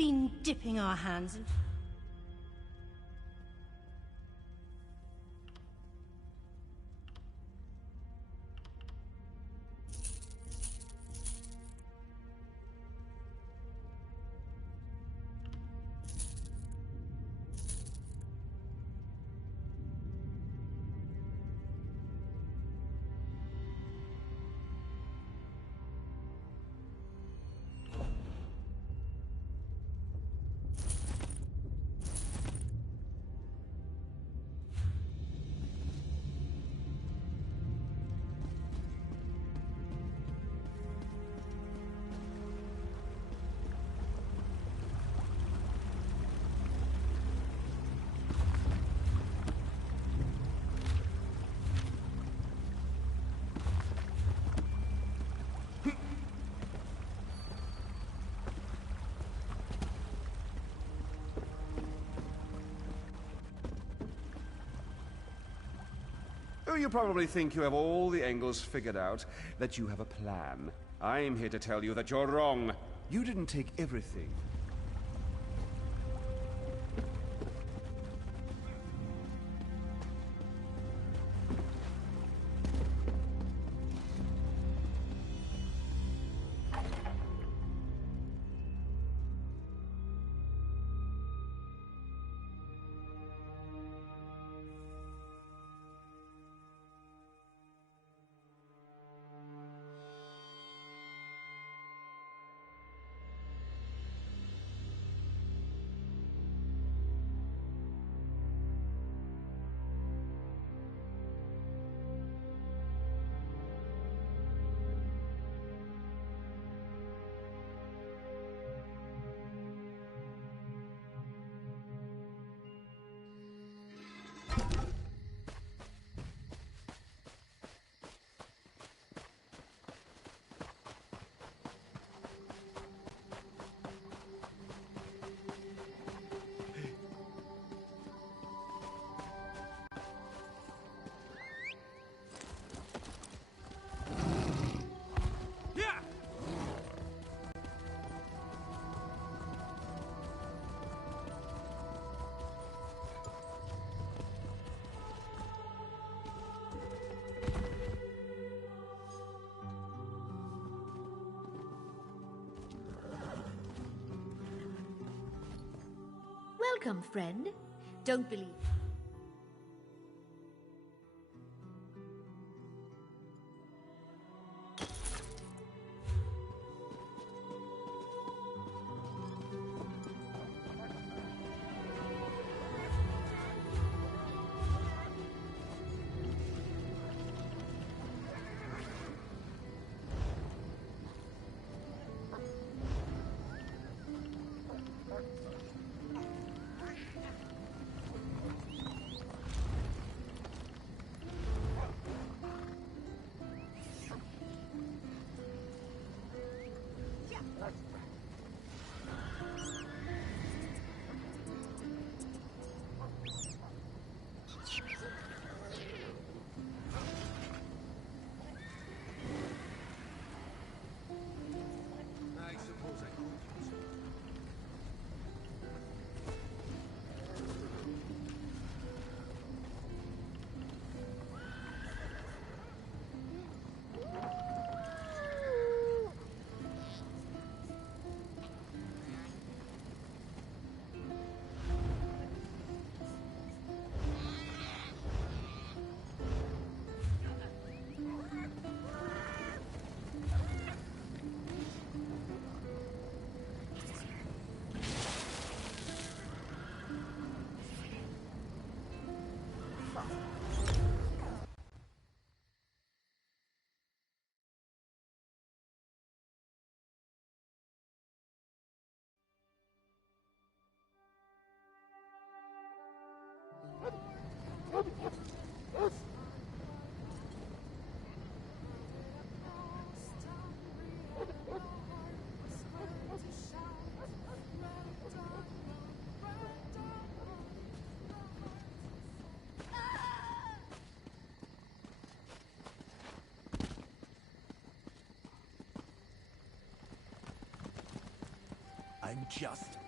been dipping our hands in... Oh, you probably think you have all the angles figured out, that you have a plan. I'm here to tell you that you're wrong. You didn't take everything. Welcome, friend. Don't believe... I'm just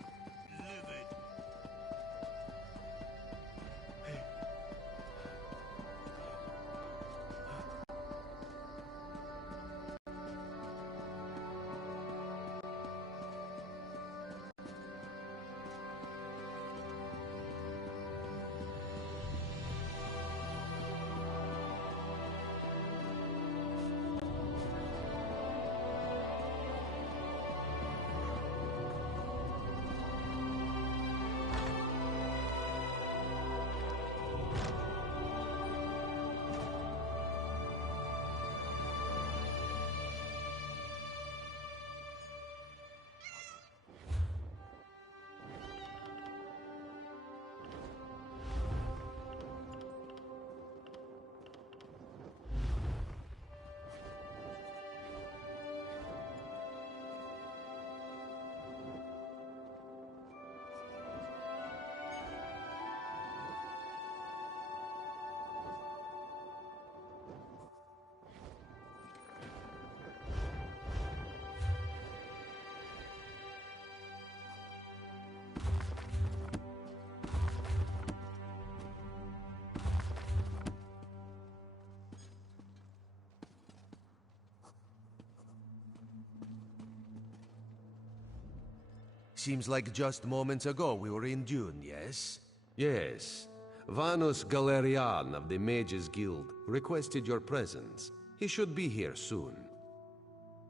Seems like just moments ago we were in June, yes? Yes. Vanus Galerian of the Mages Guild requested your presence. He should be here soon.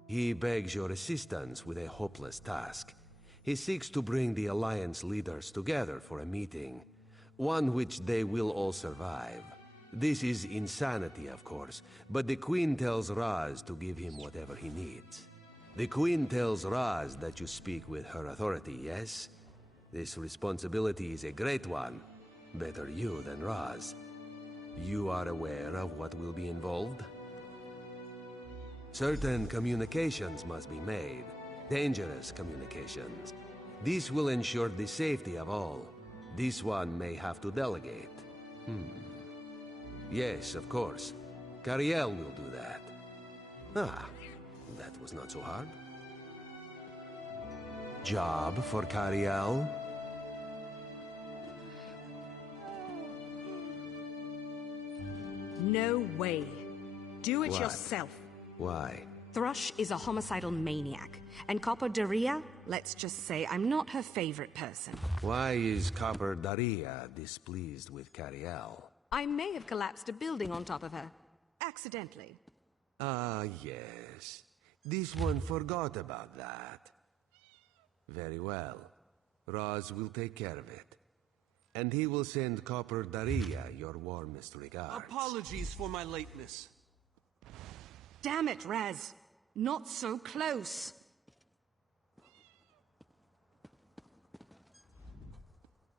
He begs your assistance with a hopeless task. He seeks to bring the Alliance leaders together for a meeting, one which they will all survive. This is insanity, of course, but the Queen tells Raz to give him whatever he needs. The Queen tells Raz that you speak with her authority, yes? This responsibility is a great one. Better you than Raz. You are aware of what will be involved? Certain communications must be made. Dangerous communications. This will ensure the safety of all. This one may have to delegate. Yes, of course. Cariel will do that. Ah, that was not so hard. Job for Cariel? No way. Do it What? yourself. Why? Thrush is a homicidal maniac, and Copper Daria, let's just say I'm not her favorite person. Why is Copper Daria displeased with Cariel? I may have collapsed a building on top of her. Accidentally. Ah, yes. This one forgot about that. Very well. Raz will take care of it. And he will send Copper Daria your warmest regards. Apologies for my lateness. Damn it, Raz. Not so close.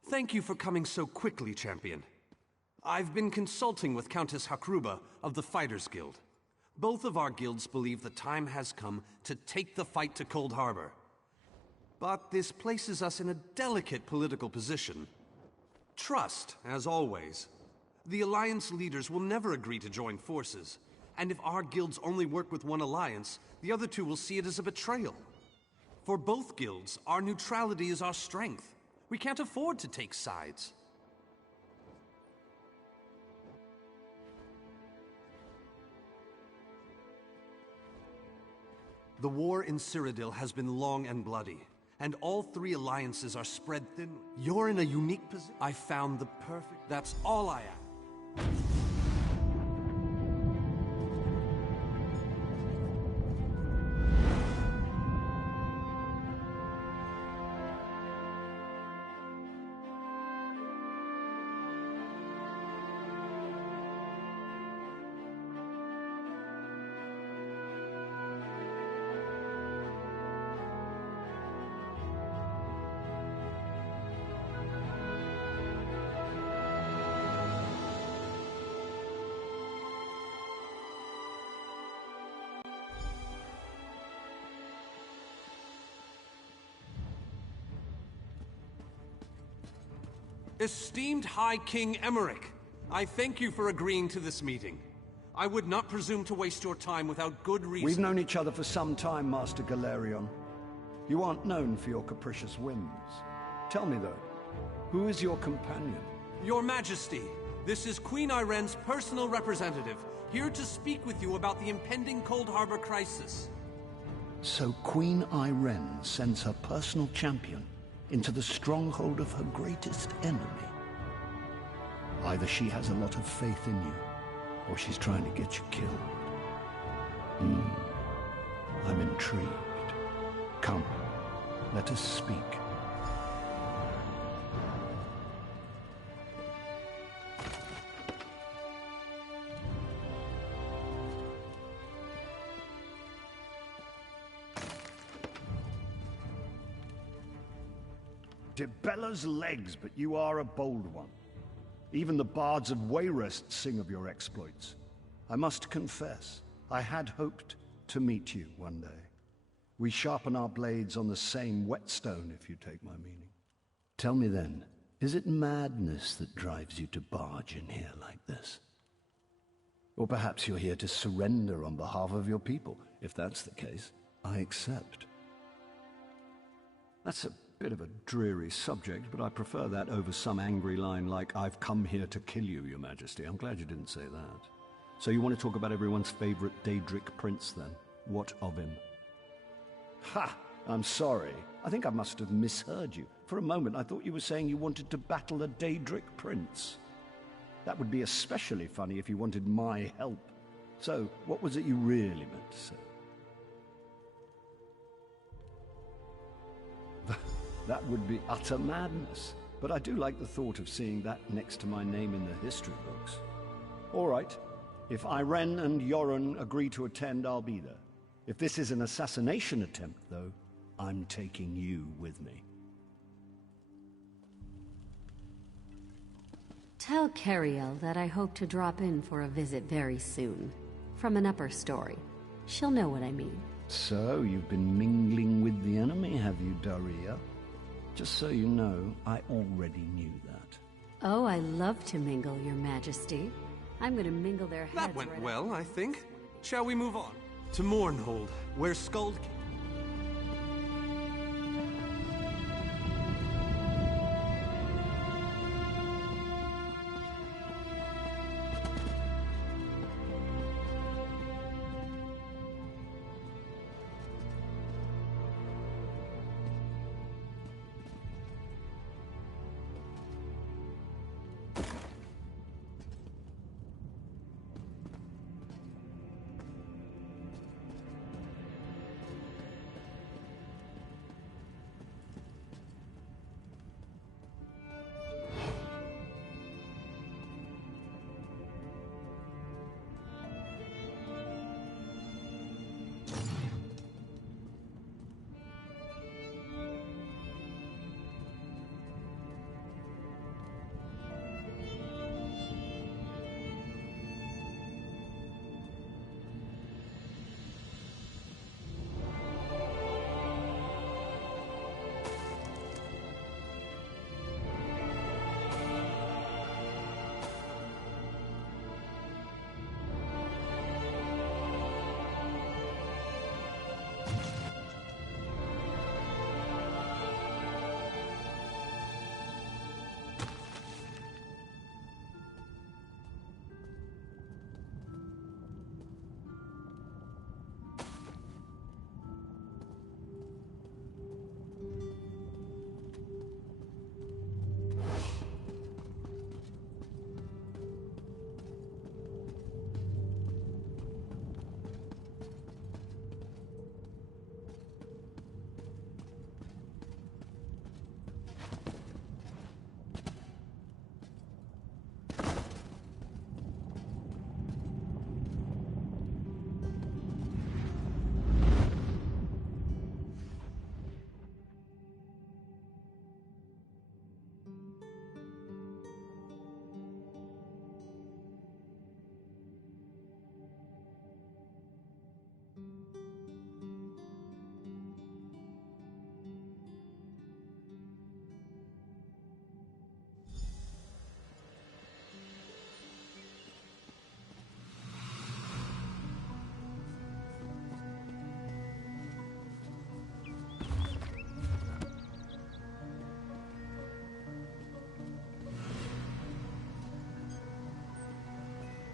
Thank you for coming so quickly, Champion. I've been consulting with Countess Hakruba of the Fighters Guild. Both of our guilds believe the time has come to take the fight to Cold Harbor. But this places us in a delicate political position. Trust, as always. The Alliance leaders will never agree to join forces. And if our guilds only work with one alliance, the other two will see it as a betrayal. For both guilds, our neutrality is our strength. We can't afford to take sides. The war in Cyrodiil has been long and bloody, and all three alliances are spread thin. You're in a unique position. I found the perfect... That's all I ask. Esteemed High King Emmerich, I thank you for agreeing to this meeting. I would not presume to waste your time without good reason. We've known each other for some time, Master Galerion. You aren't known for your capricious whims. Tell me, though, who is your companion? Your Majesty, this is Queen Iren's personal representative, here to speak with you about the impending Cold Harbor crisis. So Queen Iren sends her personal champion into the stronghold of her greatest enemy. Either she has a lot of faith in you, or she's trying to get you killed. I'm intrigued. Come, let us speak. Dibella's legs, but you are a bold one. Even the bards of Wayrest sing of your exploits. I must confess, I had hoped to meet you one day. We sharpen our blades on the same whetstone, if you take my meaning. Tell me then, is it madness that drives you to barge in here like this? Or perhaps you're here to surrender on behalf of your people. If that's the case, I accept. That's a bit of a dreary subject, but I prefer that over some angry line like, "I've come here to kill you, Your Majesty." I'm glad you didn't say that. So you want to talk about everyone's favorite Daedric prince, then? What of him? Ha! I'm sorry. I think I must have misheard you. For a moment, I thought you were saying you wanted to battle a Daedric prince. That would be especially funny if you wanted my help. So, what was it you really meant to say? That would be utter madness. But I do like the thought of seeing that next to my name in the history books. All right. If Irene and Yoren agree to attend, I'll be there. If this is an assassination attempt, though, I'm taking you with me. Tell Cariel that I hope to drop in for a visit very soon. From an upper story. She'll know what I mean. So, you've been mingling with the enemy, have you, Daria? Just so you know, I already knew that. Oh, I love to mingle, Your Majesty. I'm gonna mingle their heads. That went well, I think. Shall we move on? To Mournhold, where Skuld...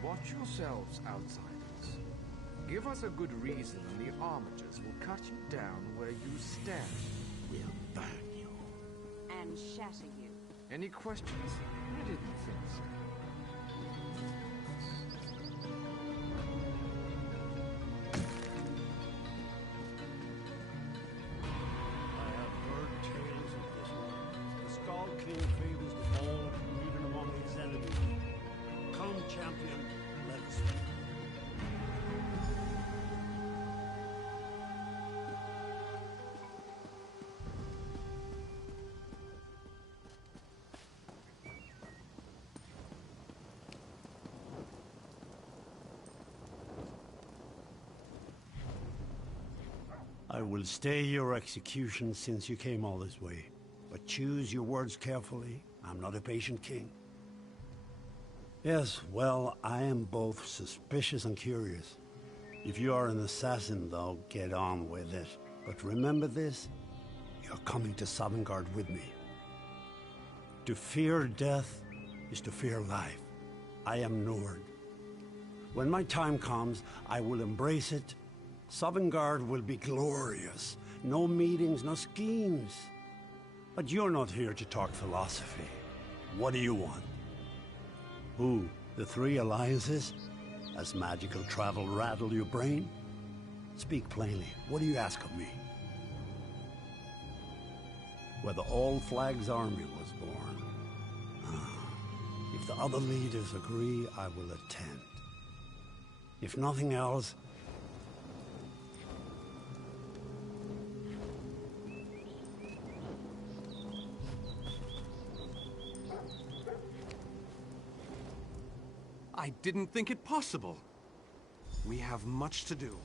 Watch yourselves, outsiders. Give us a good reason and the Armigers will cut you down where you stand. We'll burn you. And shatter you. Any questions? I didn't think so. I have heard tales of this one. The Skull King favors the bold, even among his enemies. Come, champion, let us speak. I will stay your execution since you came all this way. But choose your words carefully. I'm not a patient king. Yes, well, I am both suspicious and curious. If you are an assassin, though, get on with it. But remember this, you're coming to Sovngarde with me. To fear death is to fear life. I am Nord. When my time comes, I will embrace it. Sovngarde will be glorious, No meetings, no schemes. But you're not here to talk philosophy. What do you want? Who? The three alliances? Has magical travel rattled your brain? Speak plainly. What do you ask of me? Where the All Flags Army was born. If the other leaders agree, I will attend. If nothing else... I didn't think it possible. We have much to do.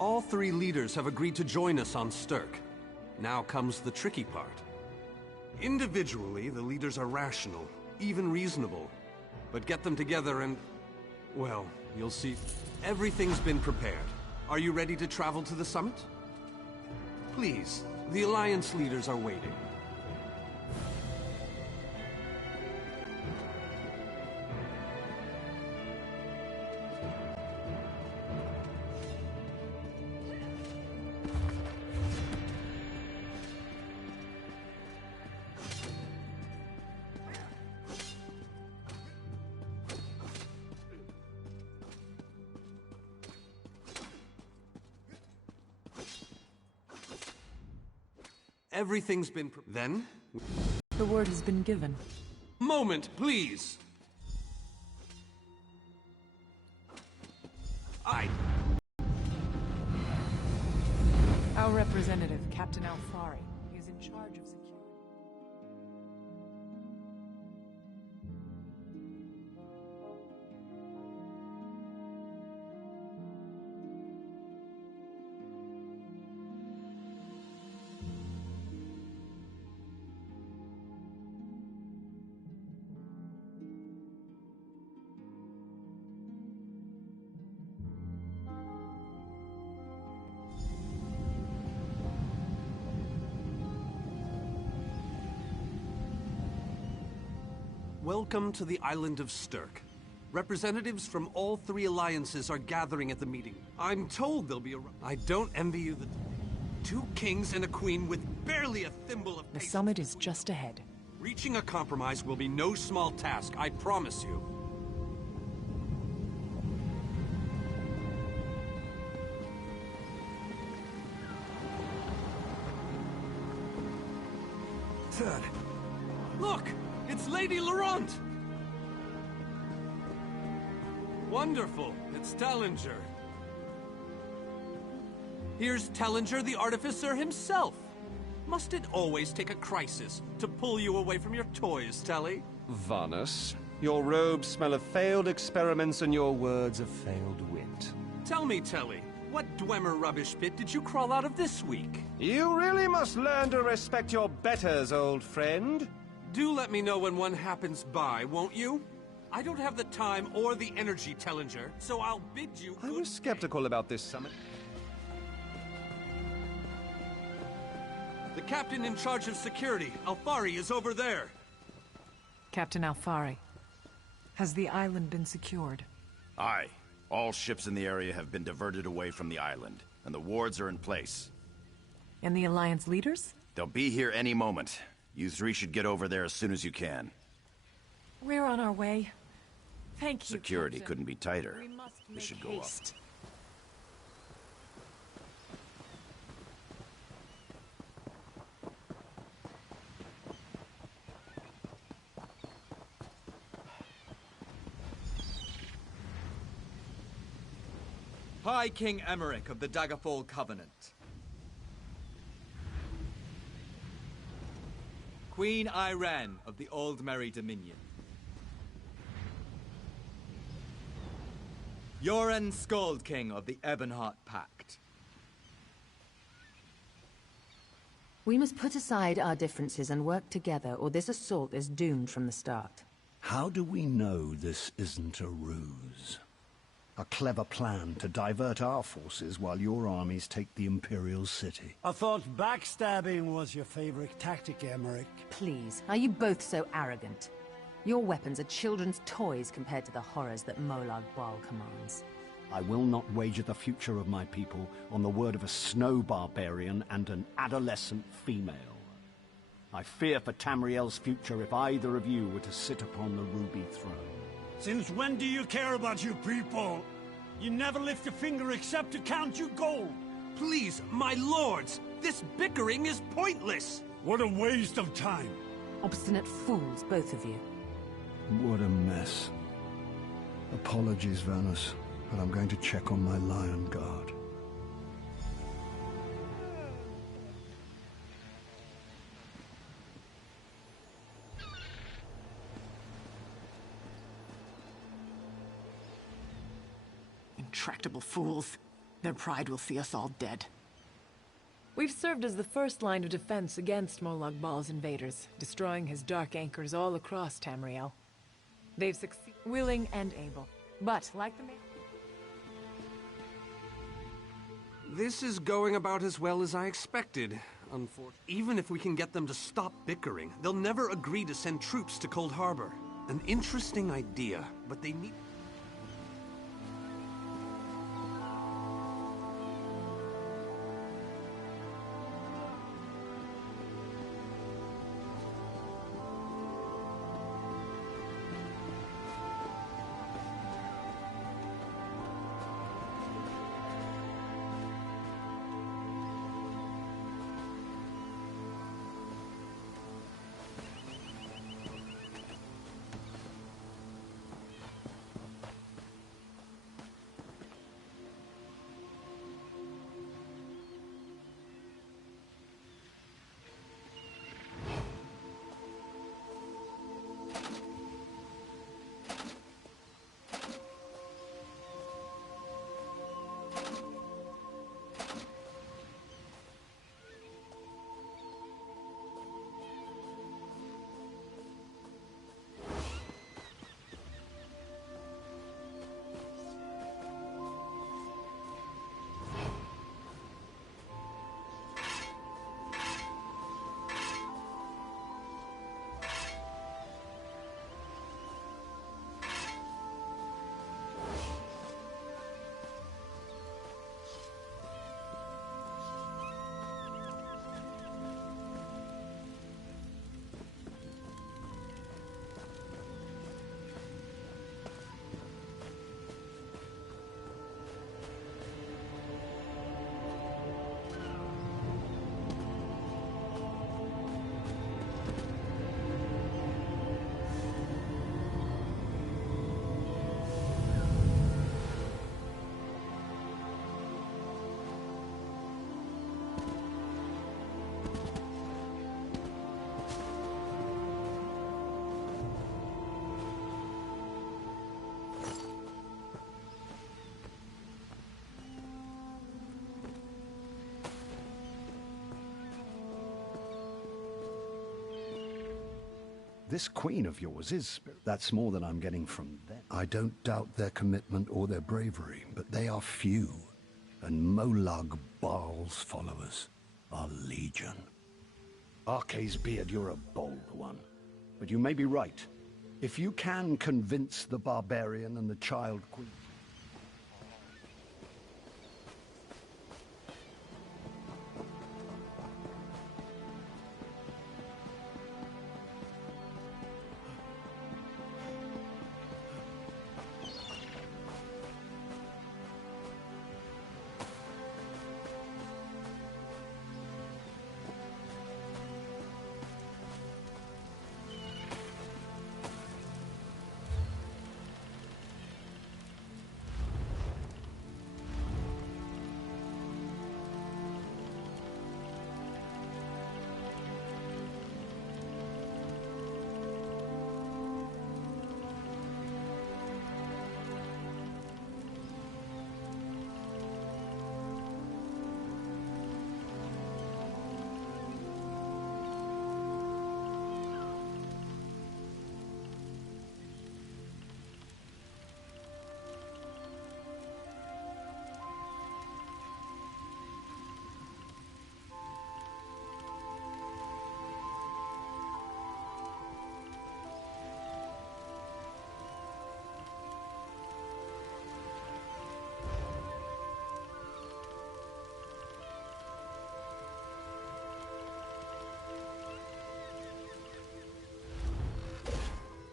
All three leaders have agreed to join us on Stirk. Now comes the tricky part. Individually, the leaders are rational, even reasonable. But get them together and... well, you'll see. Everything's been prepared. Are you ready to travel to the summit? Please, the Alliance leaders are waiting. Everything's been then? The word has been given. Moment, please! Our representative, Captain Alfari, is in charge of security. Welcome to the island of Stirk. Representatives from all three alliances are gathering at the meeting. I'm told there'll be a... I don't envy you the... 2 kings and a queen with barely a thimble of The patience. summit is just ahead. Reaching a compromise will be no small task, I promise you. Sir! Look! It's Lady Laurent! Wonderful. It's Tellinger. Here's Tellinger the Artificer himself. Must it always take a crisis to pull you away from your toys, Telly? Vanus, your robes smell of failed experiments and your words of failed wit. Tell me, Telly, what Dwemer rubbish pit did you crawl out of this week? You really must learn to respect your betters, old friend. Do let me know when one happens by, won't you? I don't have the time or the energy, Tellinger, so I'll bid you good I was skeptical about this summit. The captain in charge of security, Alfari, is over there. Captain Alfari, has the island been secured? Aye. All ships in the area have been diverted away from the island, and the wards are in place. And the Alliance leaders? They'll be here any moment. You three should get over there as soon as you can. We're on our way. Thank you, Security Captain. couldn't be tighter. We must This make should go haste. High King Emmerich of the Daggerfall Covenant. Queen Irene of the Old Merry Dominion. Yoren Skald King of the Ebonheart Pact. We must put aside our differences and work together, or this assault is doomed from the start. How do we know this isn't a ruse? A clever plan to divert our forces while your armies take the Imperial city. I thought backstabbing was your favorite tactic, Emmerich. Please, are you both so arrogant? Your weapons are children's toys compared to the horrors that Molag Bal commands. I will not wager the future of my people on the word of a snow barbarian and an adolescent female. I fear for Tamriel's future if either of you were to sit upon the Ruby Throne. Since when do you care about your people? You never lift a finger except to count your gold. Please, my lords, this bickering is pointless. What a waste of time. Obstinate fools, both of you. What a mess. Apologies, Vanus, but I'm going to check on my Lion Guard. Intractable fools. Their pride will see us all dead. We've served as the first line of defense against Molag Bal's invaders, destroying his dark anchors all across Tamriel. They've succeeded, willing and able. But, like the This is going about as well as I expected, unfortunately. Even if we can get them to stop bickering, they'll never agree to send troops to Cold Harbor. An interesting idea, but they need... This queen of yours is spirit. That's more than I'm getting from them. I don't doubt their commitment or their bravery, but they are few, and Molag Baal's followers are legion. Arce's beard, you're a bold one, but you may be right. If you can convince the barbarian and the child queen...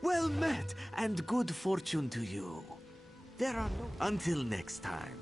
Well met, and good fortune to you. There are no... Until next time.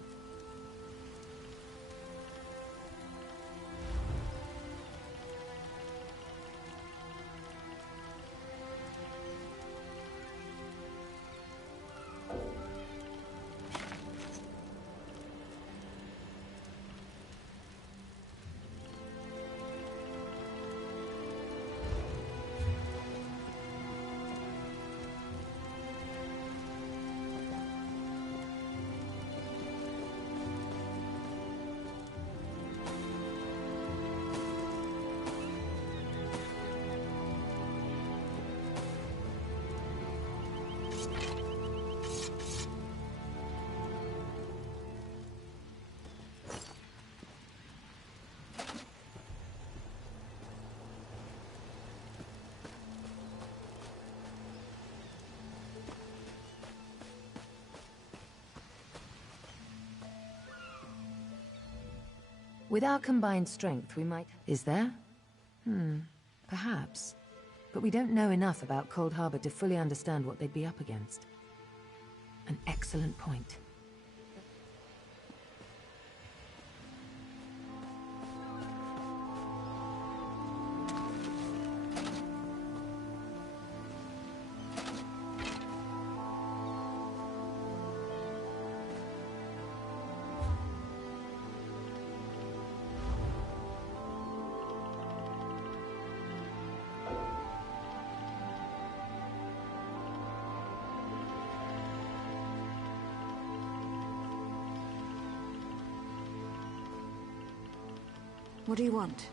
With our combined strength, we might... Is there? Perhaps. But we don't know enough about Cold Harbor to fully understand what they'd be up against. An excellent point. What do you want?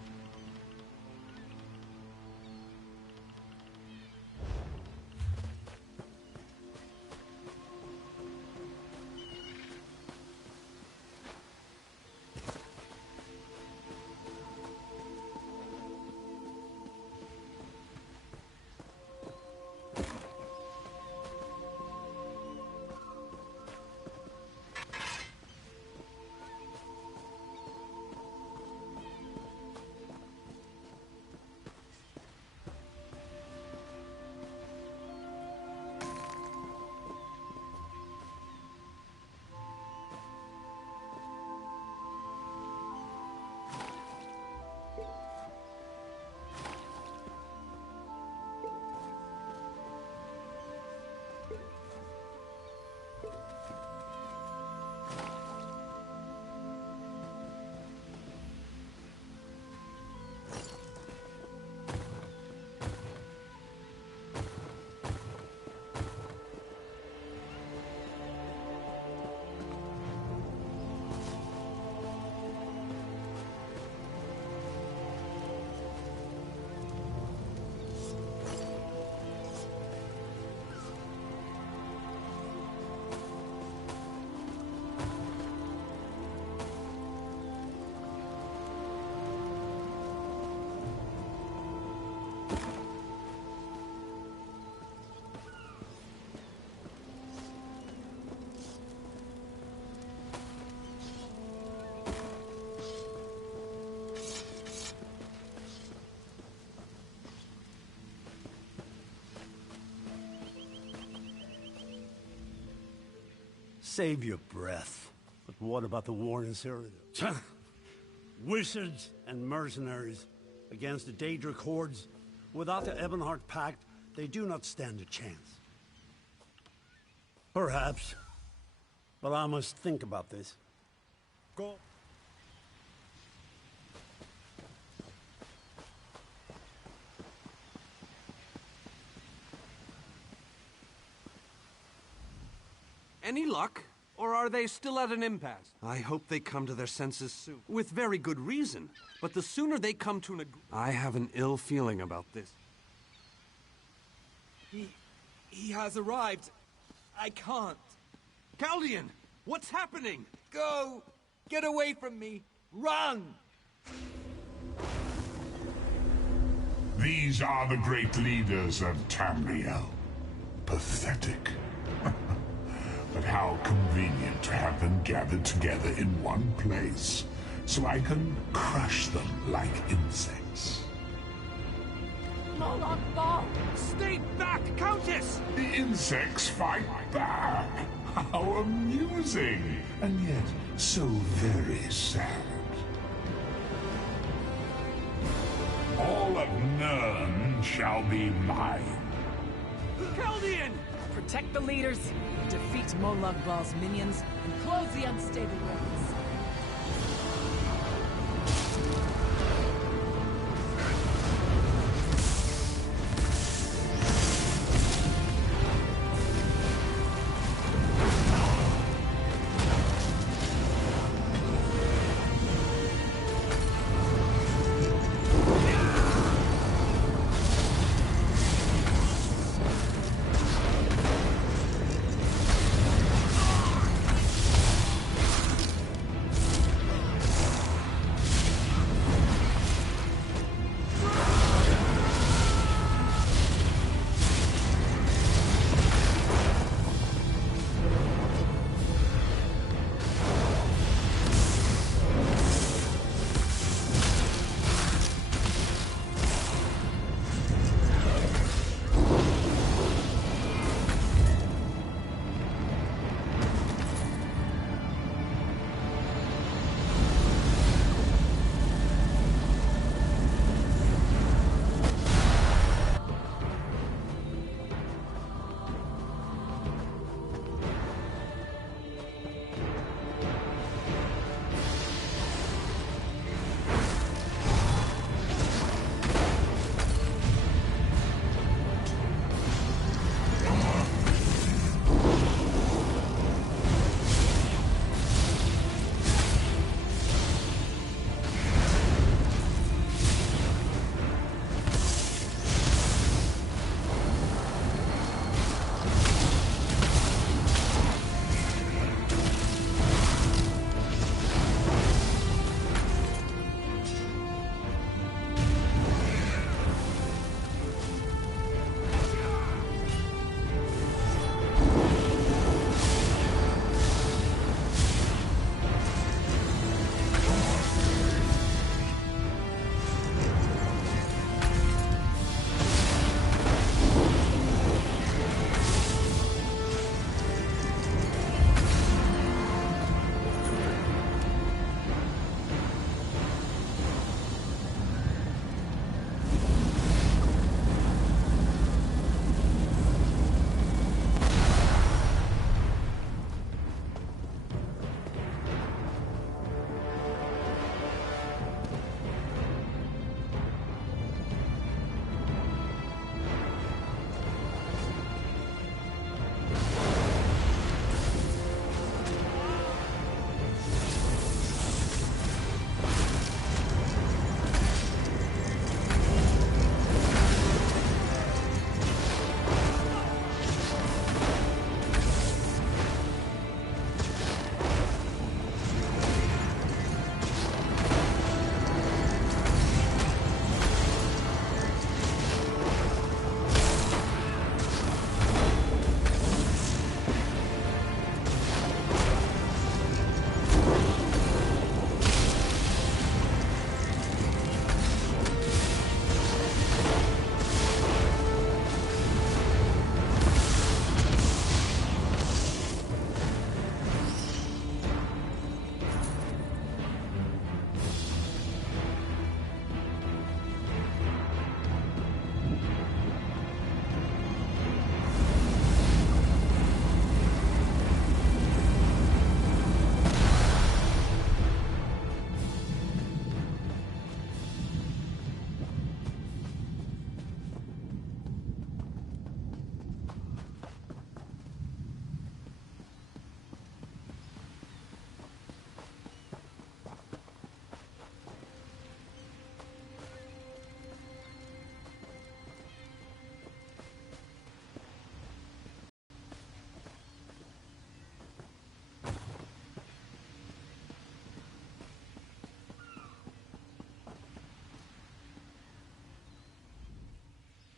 Save your breath. But what about the war in Syria? Wizards and mercenaries against the Daedric hordes. Without the Ebonheart Pact, they do not stand a chance. Perhaps. But I must think about this. Go. Any luck? Or are they still at an impasse? I hope they come to their senses soon. With very good reason. But the sooner they come to an I have an ill feeling about this. He has arrived. I can't. Caldian! What's happening? Go! Get away from me! Run! These are the great leaders of Tamriel. Pathetic. But how convenient to have them gathered together in one place, so I can crush them like insects. Molag Bal! Stay back, Countess! The insects fight back! How amusing! And yet, so very sad. All of Nirn shall be mine. Caldian! Protect the leaders, defeat Molag Bal's minions, and close the unstable roads.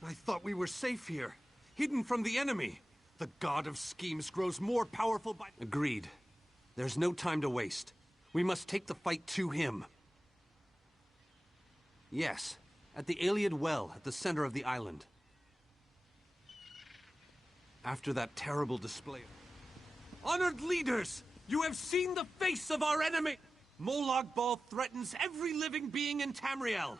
I thought we were safe here, hidden from the enemy. The god of schemes grows more powerful by... Agreed. There's no time to waste. We must take the fight to him. Yes, at the Iliad Well at the center of the island. After that terrible display... Honored leaders! You have seen the face of our enemy! Molag Bal threatens every living being in Tamriel.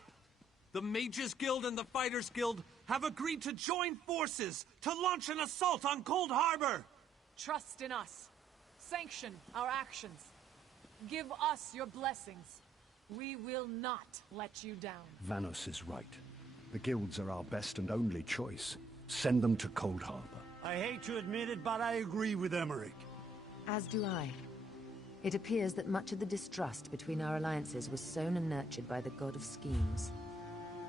The Mages Guild and the Fighters Guild have agreed to join forces to launch an assault on Cold Harbor! Trust in us. Sanction our actions. Give us your blessings. We will not let you down. Vanos is right. The guilds are our best and only choice. Send them to Cold Harbor. I hate to admit it, but I agree with Emmerich. As do I. It appears that much of the distrust between our alliances was sown and nurtured by the god of schemes.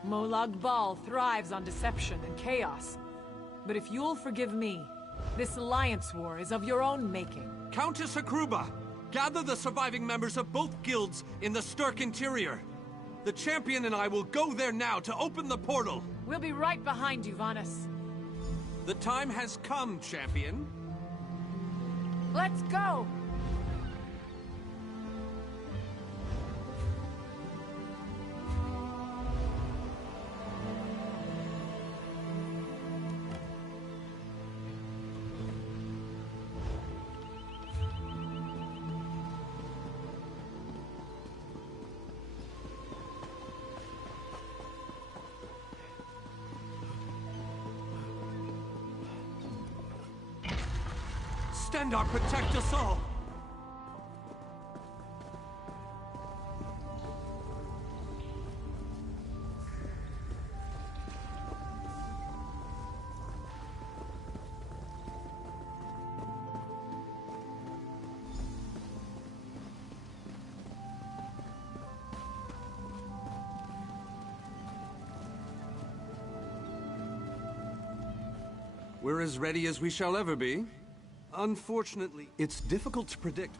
Molag Bal thrives on deception and chaos. But if you'll forgive me, this alliance war is of your own making. Countess Hakruba, gather the surviving members of both guilds in the Sturk interior. The champion and I will go there now to open the portal. We'll be right behind you, Vanus. The time has come, champion. Let's go! Stendarr, protect us all! We're as ready as we shall ever be. Unfortunately, it's difficult to predict.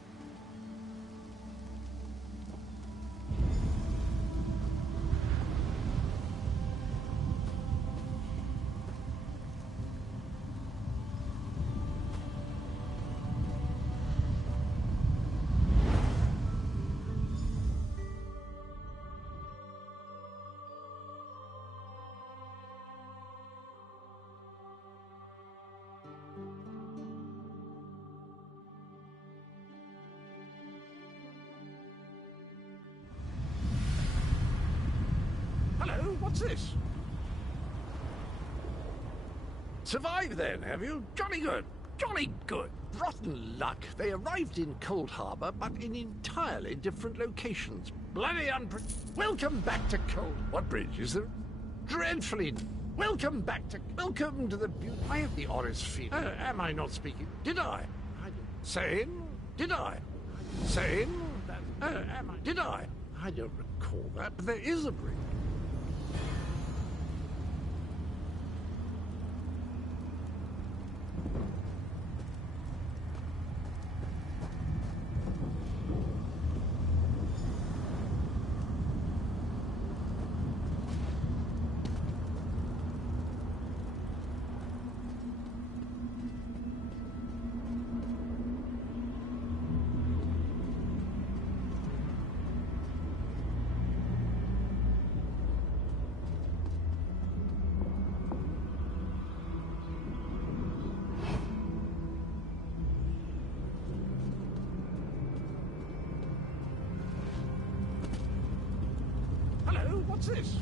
Hello, what's this? Survived then, have you? Jolly good. Jolly good. Rotten luck. They arrived in Cold Harbor, but in entirely different locations. Bloody Welcome back to Cold... What bridge is there? Dreadfully... Welcome to the... I have the oddest feeling. Am I not speaking? Did I? Saying? Did I? Saying? Am I? Did I? I don't recall that. But there is a bridge. What's this?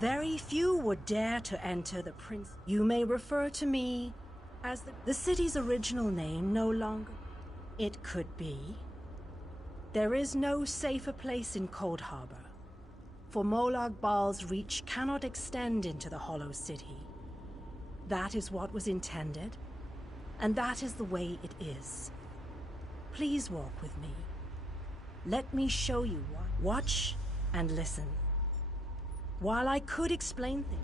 Very few would dare to enter the prince. You may refer to me as the city's original name no longer. It could be. There is no safer place in Cold Harbor, for Molag Bal's reach cannot extend into the Hollow City. That is what was intended, and that is the way it is. Please walk with me. Let me show you what. Watch and listen. While I could explain things.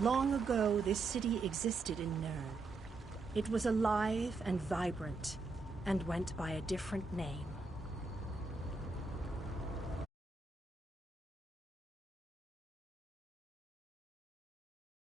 Long ago, this city existed in Nirn. It was alive and vibrant, and went by a different name.